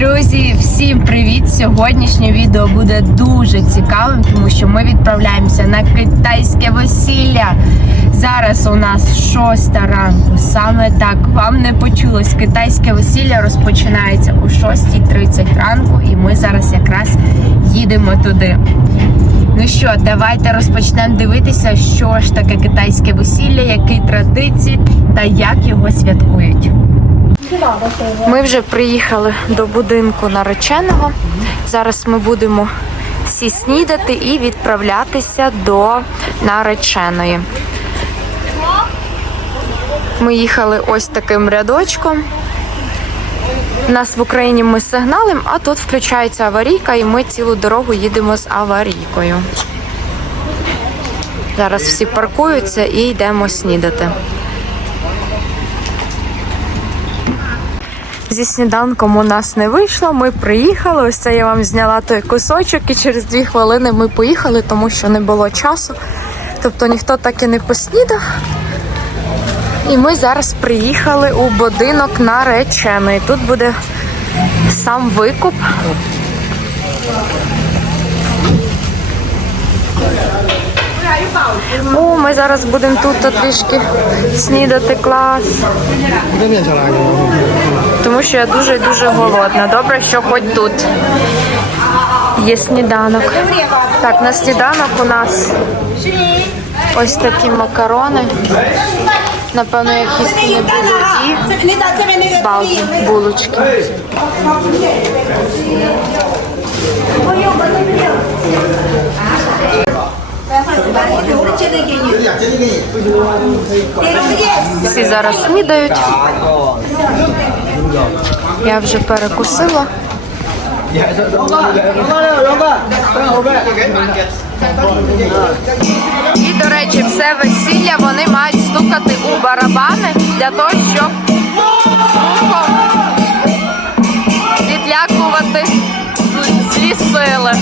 Друзі, всім привіт! Сьогоднішнє відео буде дуже цікавим, тому що ми відправляємося на китайське весілля. Зараз у нас шоста ранку. Саме так вам не почулось. Китайське весілля розпочинається о 6.30 ранку, і ми зараз якраз їдемо туди. Ну що, давайте розпочнемо дивитися, що ж таке китайське весілля, які традиції та як його святкують. Ми вже приїхали до будинку нареченого. Зараз ми будемо всі снідати і відправлятися до нареченої. Ми їхали ось таким рядочком. Нас в Україні ми сигналим, а тут включається аварійка, і ми цілу дорогу їдемо з аварійкою. Зараз всі паркуються і йдемо снідати. Зі сніданком у нас не вийшло. Ми приїхали. Ось це я вам зняла той кусочок, і через дві хвилини ми поїхали, тому що не було часу. Тобто ніхто так і не поснідав. І ми зараз приїхали у будинок нареченої. Тут буде сам викуп. О, ми зараз будемо тут трішки снідати клас. Тому що я дуже дуже голодна. Добре, що хоч тут є сніданок. Так, на сніданок у нас ось такі макарони. Напевно, я їсти не буду. І булочки. Всі зараз снідають. Я вже перекусила. І, до речі, все весілля вони мають стукати у барабани для того, щоб слухом відлякувати злі сили.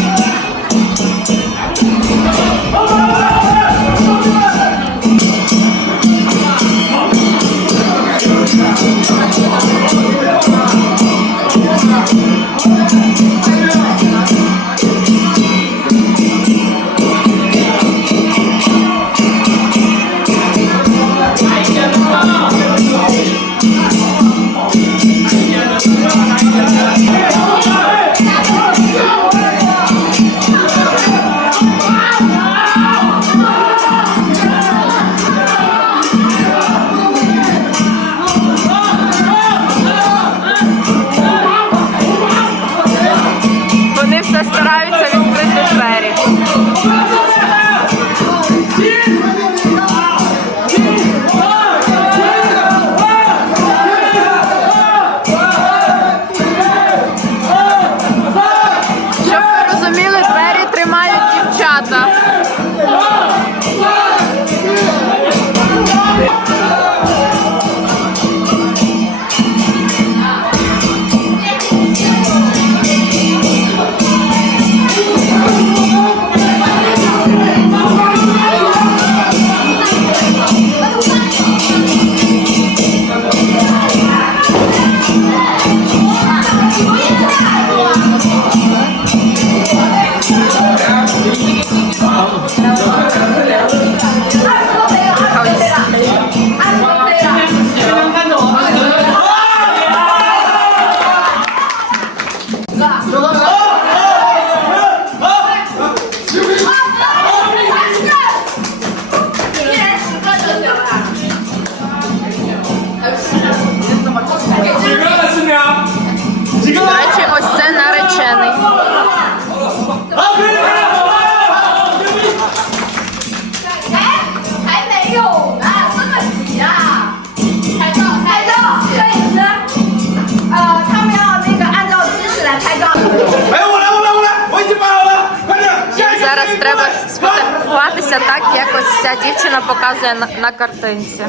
Зараз треба сфотографуватися так, як ось ця дівчина показує на, на картинці.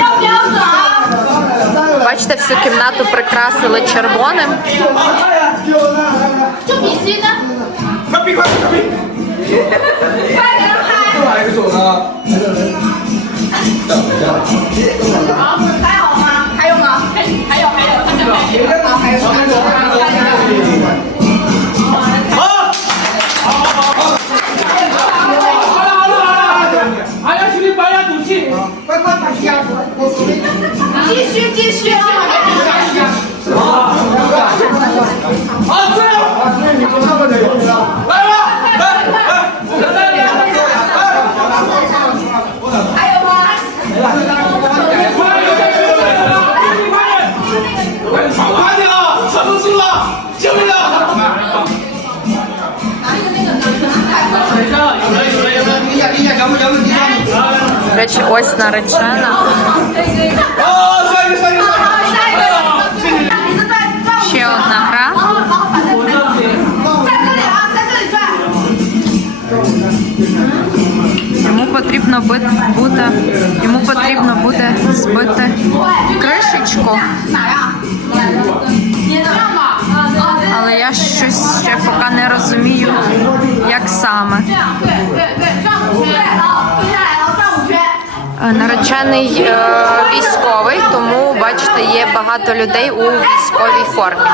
下 Бачите, всю кімнату прикрасили червоним. Ось наречена. Ще одна гра. Йому потрібно буде, йому потрібно буде збити кришечку. Але я щось ще поки не розумію, як саме. Е, наречений е, військовий, тому бачите, є багато людей у військовій формі.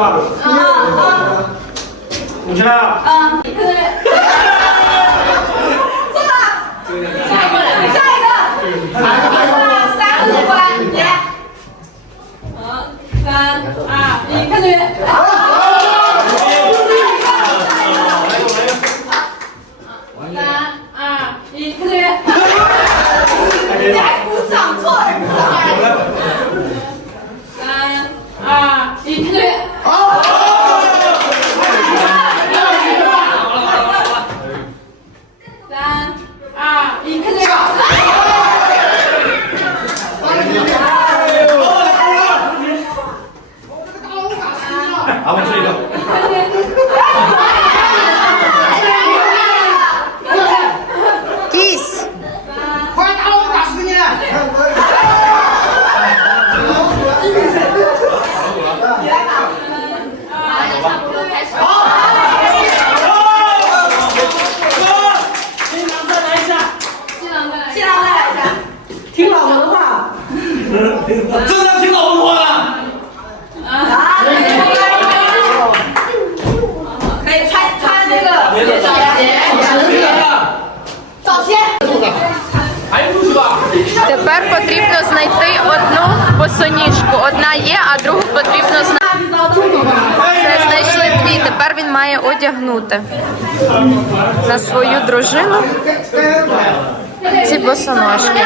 啊啊！五千啊！嗯，你看这边。坐了，下一个，下一个，啊，三五关，点。好，三二一，看这边。глянути на свою дружину ці босоножки.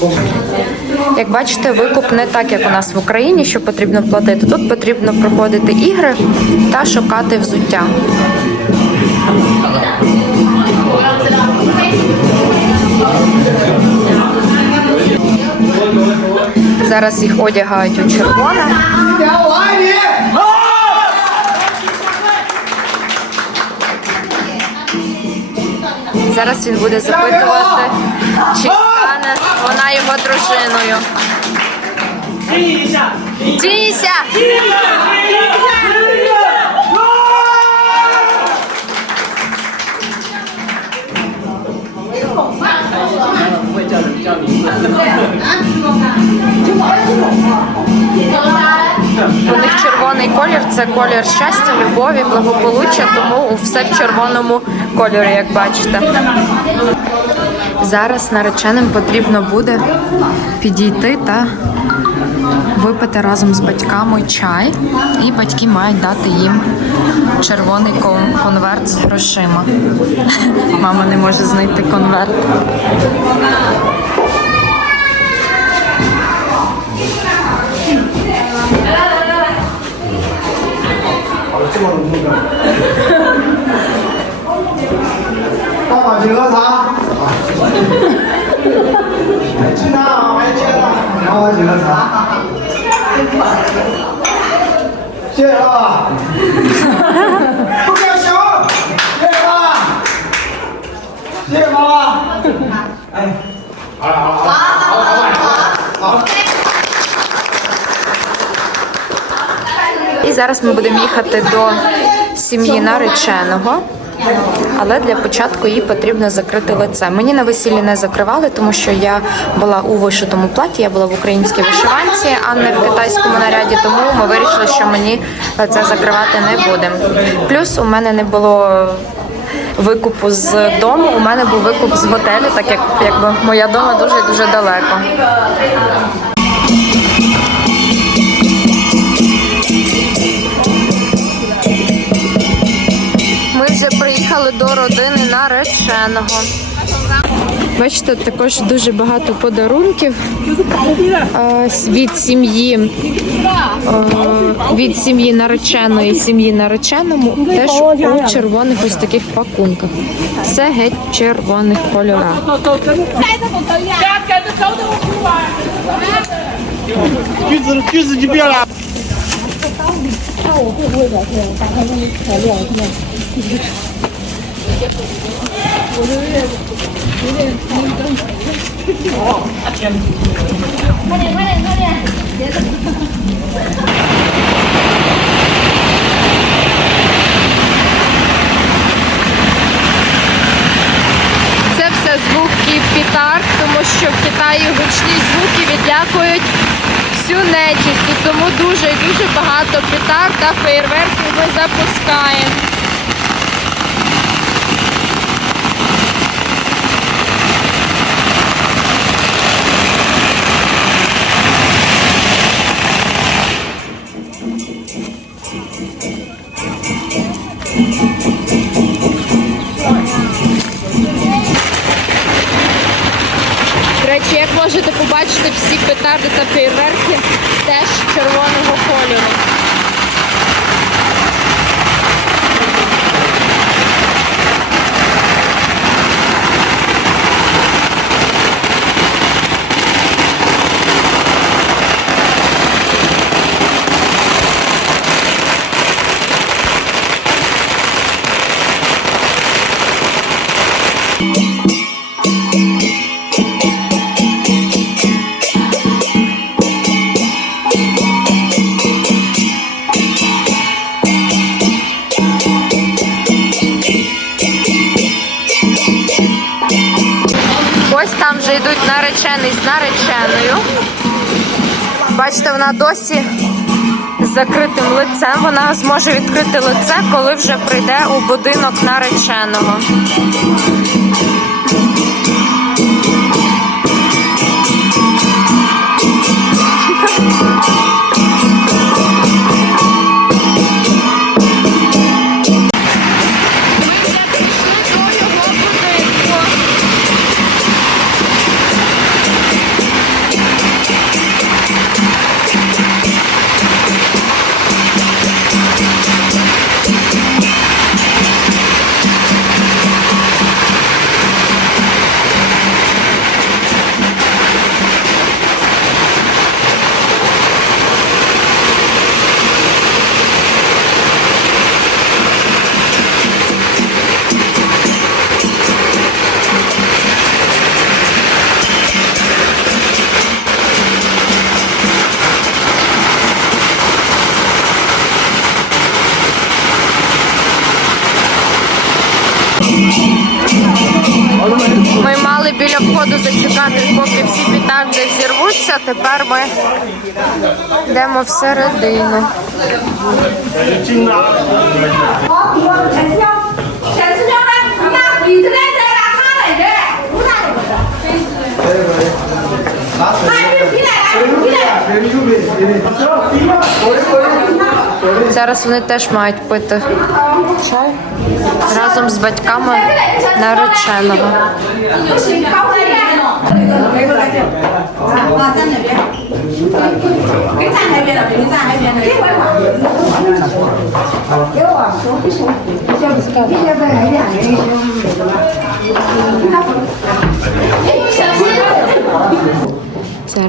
Thank. Як бачите, викуп не так, як у нас в Україні, що потрібно платити. Тут потрібно проходити ігри та шукати взуття. Зараз їх одягають у червоне. Зараз він буде запитувати, чи вона його дружиною. Дійся! У них червоний колір це колір щастя, любові, благополуччя, тому все в червоному кольорі, як бачите. Зараз нареченим потрібно буде підійти та випити разом з батьками чай, і батьки мають дати їм червоний конверт з грошима. Мама не може знайти конверт. 大宝请喝茶。进来啊，来接了，大宝请喝茶。谢谢爸爸。不表熊，谢谢爸爸。谢谢爸爸。哎，好了好了好了，好好好好。 І зараз ми будемо їхати до сім'ї нареченого. Але для початку їй потрібно закрити лице. Мені на весіллі не закривали, тому що я була у вишитому платі, я була в українській вишиванці, а не в китайському наряді. Тому ми вирішили, що мені лице закривати не будемо. Плюс у мене не було викупу з дому. У мене був викуп з готелю, так як якби моя дома дуже дуже далеко. Приїхали до родини нареченого. Бачите, також дуже багато подарунків е, від сім'ї е, від сім'ї нареченої сім'ї нареченому теж у червоних ось таких пакунках. Це геть в червоних кольорах. Це все звуки пітар, тому що в Китаї гучні звуки відлякують всю нечисть. тому дуже, дуже багато пітар та фейерверків ми запускаємо. Можете побачити, всі петарди та фейерверки теж червоного кольору. Ось там вже йдуть наречений з нареченою. Бачите, вона досі з закритим лицем. Вона зможе відкрити лице, коли вже прийде у будинок нареченого. чекати, поки всі пітарди зірвуться. Тепер ми йдемо всередину. Зараз вони теж мають пити чай разом з батьками нареченого. 哇，站那边，给站那边了，给站那边了，给我一给我，我不行，你先不知道，你先不来两个人，你怎么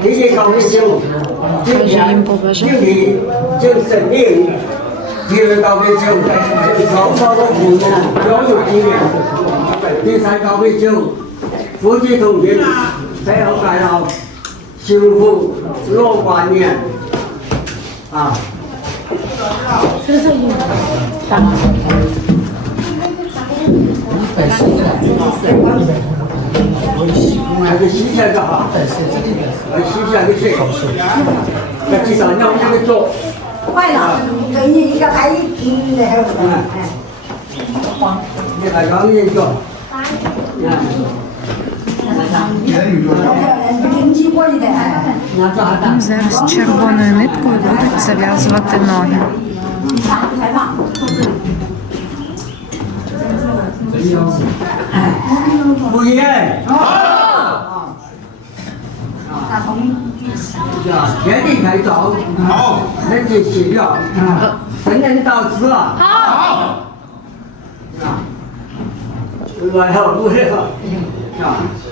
？Dzisiaj komisją dzień dzień dzień serwisu dzień komisją sáu bao đông phủ giáo dục kinh nghiệm đi sai komisją phú chi thùng kiến 最后改到幸福乐万年，啊。还是新鲜的哈，新鲜的水，那至少要那个做。坏了，给你一个还一瓶的还有哎，你还要研究， 零 Там зараз червоною ниткою будуть зав'язувати ноги. Hãy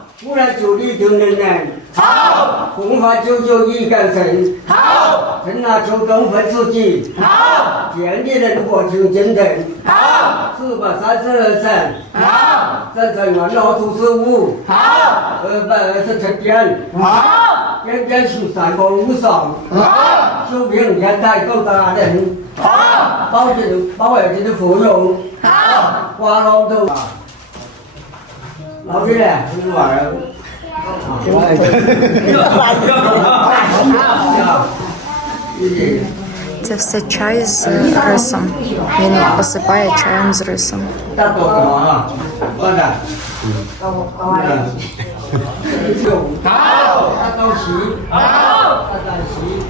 Cũng là chủ đi thường nền nền Không Cũng phải là chú cống phải chú chỉ Không Chiến trường chiến thịnh Không Sư bà sai sư hợp sản Không Dân thành ngón nó thu sư ngu. Không Ờ bà sư thật kiên. Không Kiên kiên sử sản bộ ngũ sỏng Không Chú biến nhân tài câu bảo vệ trên phố dụng Không Qua lòng thương 老弟嘞，这玩意儿。Це все чай з рисом. Він посипає чаєм з рисом.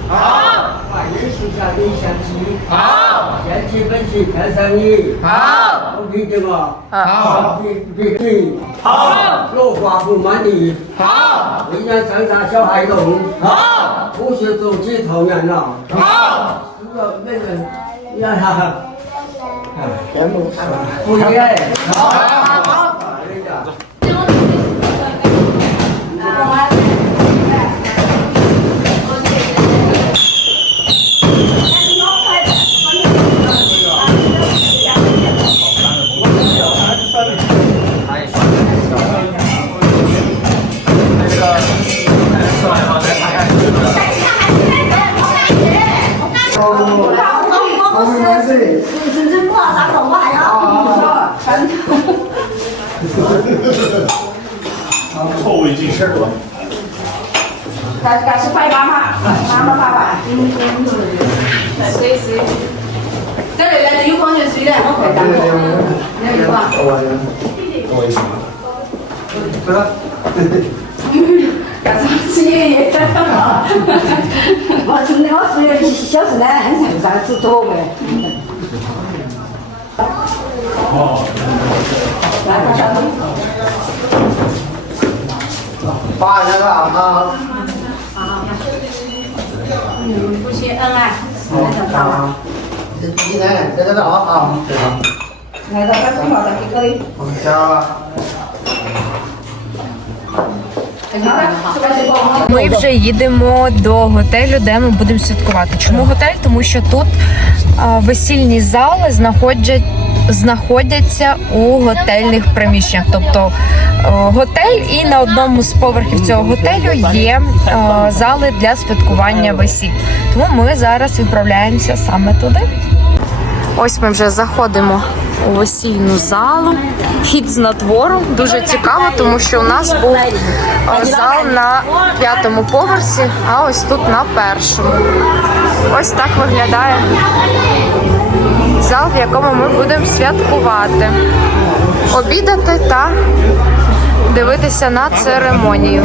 大 好，万艺术家的相，好，天气分析看上你，好，OK 的嘛？好，对对对，好，落花不满地，好，为人长沙小孩童，好，不学走进桃源了，好，输了没人，你看他，全部输了，好，好。是是是破三口外啊！哦，全场。错误已经吃了。该该是坏妈妈，妈妈爸爸。谁谁？这里来的有矿泉水的，我可以打。有吗？有啊有。不好意思。是吧？我真的，我只有几小时呢，很长，三次多呗。 八人了啊！夫妻恩爱，啊，今天在这找啊，来到他生活的一个里，我们家。 Ми вже їдемо до готелю, де ми будемо святкувати. Чому готель? Тому що тут а, весільні зали знаходять знаходяться у готельних приміщеннях. Тобто е, готель, і на одному з поверхів цього готелю є е, зали для святкування весіль. Тому ми зараз відправляємося саме туди. Ось ми вже заходимо у весільну залу. Вхід з надвору дуже цікаво, тому що у нас був е, зал на п'ятому поверсі, а ось тут на першому. Ось так виглядає зал, в якому ми будемо святкувати, обідати та дивитися на церемонію.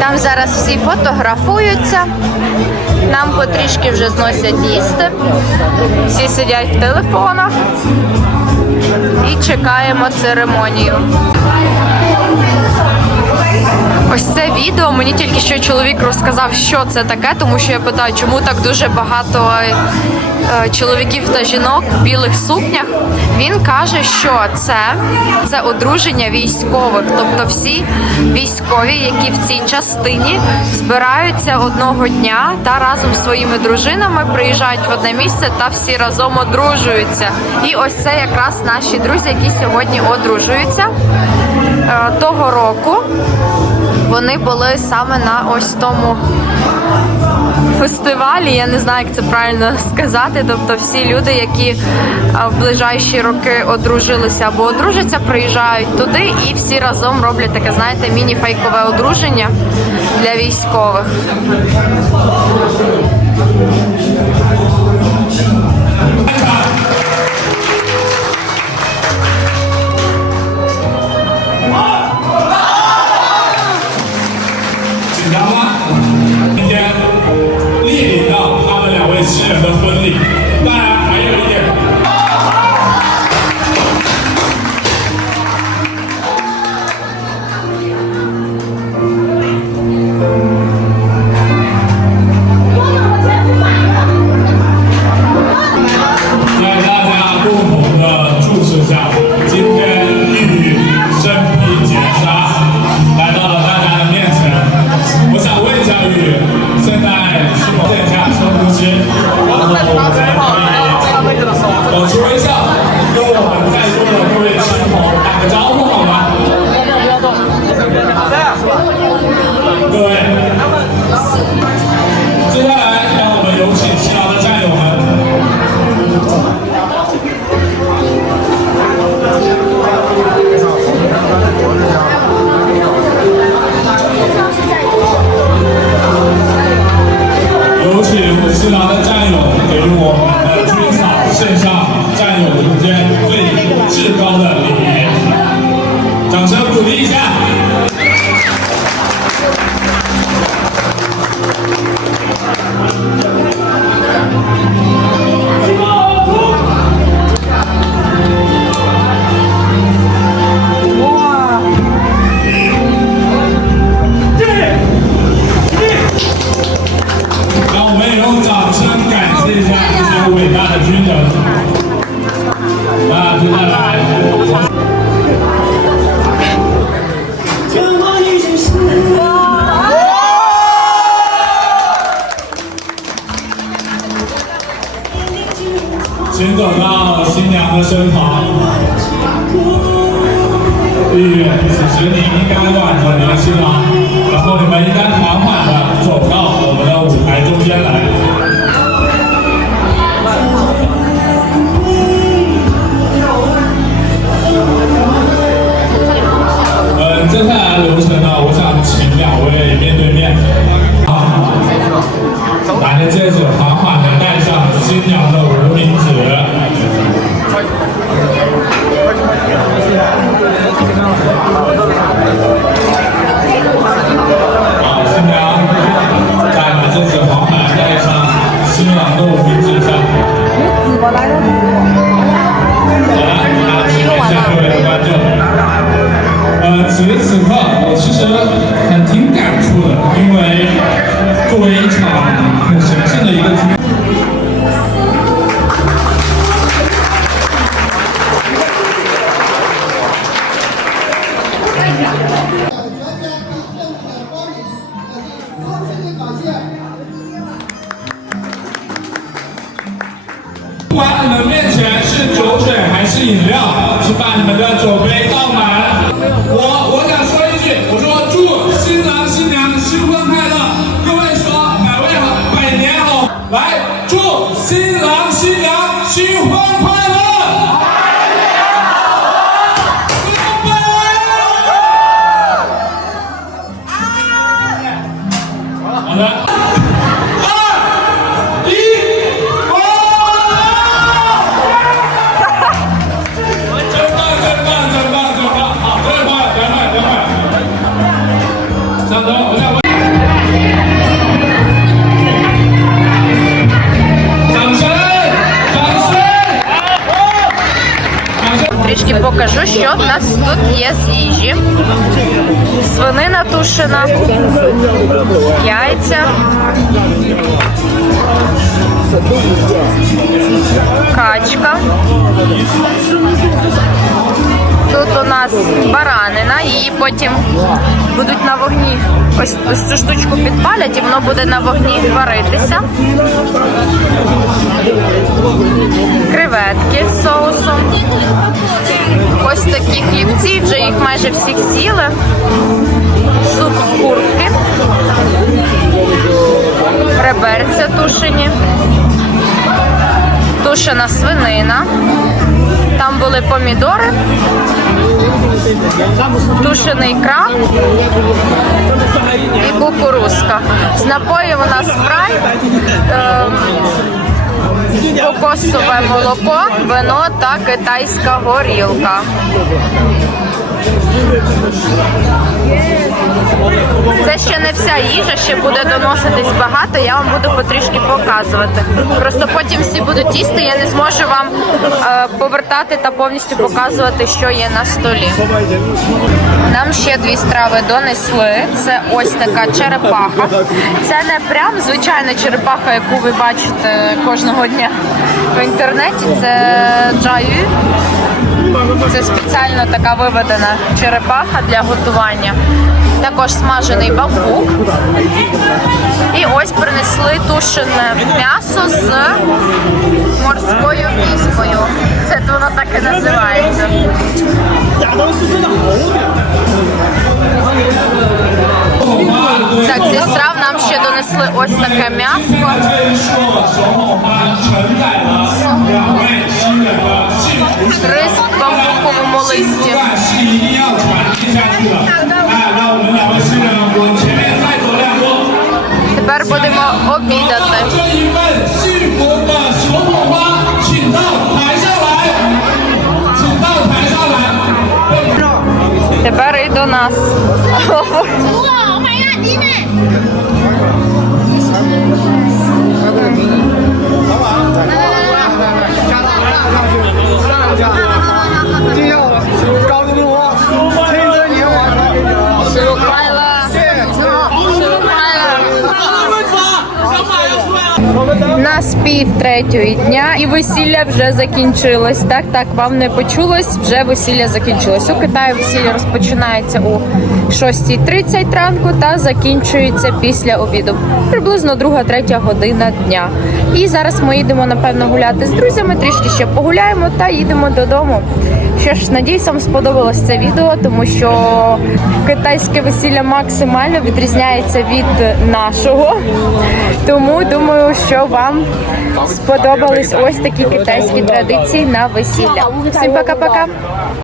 Там зараз всі фотографуються. Нам потрішки вже зносять їсти. Всі сидять в телефонах і чекаємо церемонію. Ось це відео мені тільки що чоловік розказав, що це таке, тому що я питаю, чому так дуже багато е, чоловіків та жінок в білих сукнях. Він каже, що це, це одруження військових, тобто всі військові, які в цій частині збираються одного дня та разом з своїми дружинами приїжджають в одне місце та всі разом одружуються. І ось це якраз наші друзі, які сьогодні одружуються. Е, Того року вони були саме на ось тому фестивалі. Я не знаю, як це правильно сказати. Тобто, всі люди, які е, в ближайші роки одружилися або одружаться, приїжджають туди і всі разом роблять таке, знаєте, міні-фейкове одруження для військових. 走到新娘的身旁。丽玉，此时你应该挽着你的新郎，然后你们应该缓缓的走到我们的舞台中间来。嗯，接下来流程呢，我想请两位面对面，啊，拿着戒指缓缓的戴上新娘的无名指。好新娘再把这次黄马带上新郎的五名指上。Тушена, яйця, качка. Тут у нас баранина, її потім будуть на вогні. Ось, ось цю штучку підпалять і воно буде на вогні варитися. Креветки з соусом. Ось такі хлібці, вже їх майже всіх з'їли. Суп з куртки. Реберця тушені. Тушена свинина. Там були помідори. Тушений краб і кукурузка. З напоїв у нас спрайт, ем, кокосове молоко, вино та китайська горілка. Це ще не вся їжа, ще буде доноситись багато, я вам буду потрішки показувати. Просто потім всі будуть їсти, я не зможу вам е, повертати та повністю показувати, що є на столі. Нам ще дві страви донесли. Це ось така черепаха. Це не прям звичайна черепаха, яку ви бачите кожного дня в інтернеті. Це джаю. Це спеціально така виведена черепаха для готування. Також смажений бамбук. І ось принесли тушене м'ясо з морською віспою. Це воно так і називається. Так, зі страв нам ще донесли ось таке м'ясо. Рис в бамбуковому листі. Тепер будемо обідати. Тепер і до нас. 你们 пів третьої дня і весілля вже закінчилось. Так, так, вам не почулось, вже весілля закінчилось. У Китаї весілля розпочинається у 6.30 ранку та закінчується після обіду. Приблизно 2-3 година дня. І зараз ми їдемо, напевно, гуляти з друзями, трішки ще погуляємо та їдемо додому. Що ж, надіюсь, вам сподобалось це відео, тому що китайське весілля максимально відрізняється від нашого. Тому думаю, що вам сподобались ось такі китайські традиції на весілля. Всім пока-пока!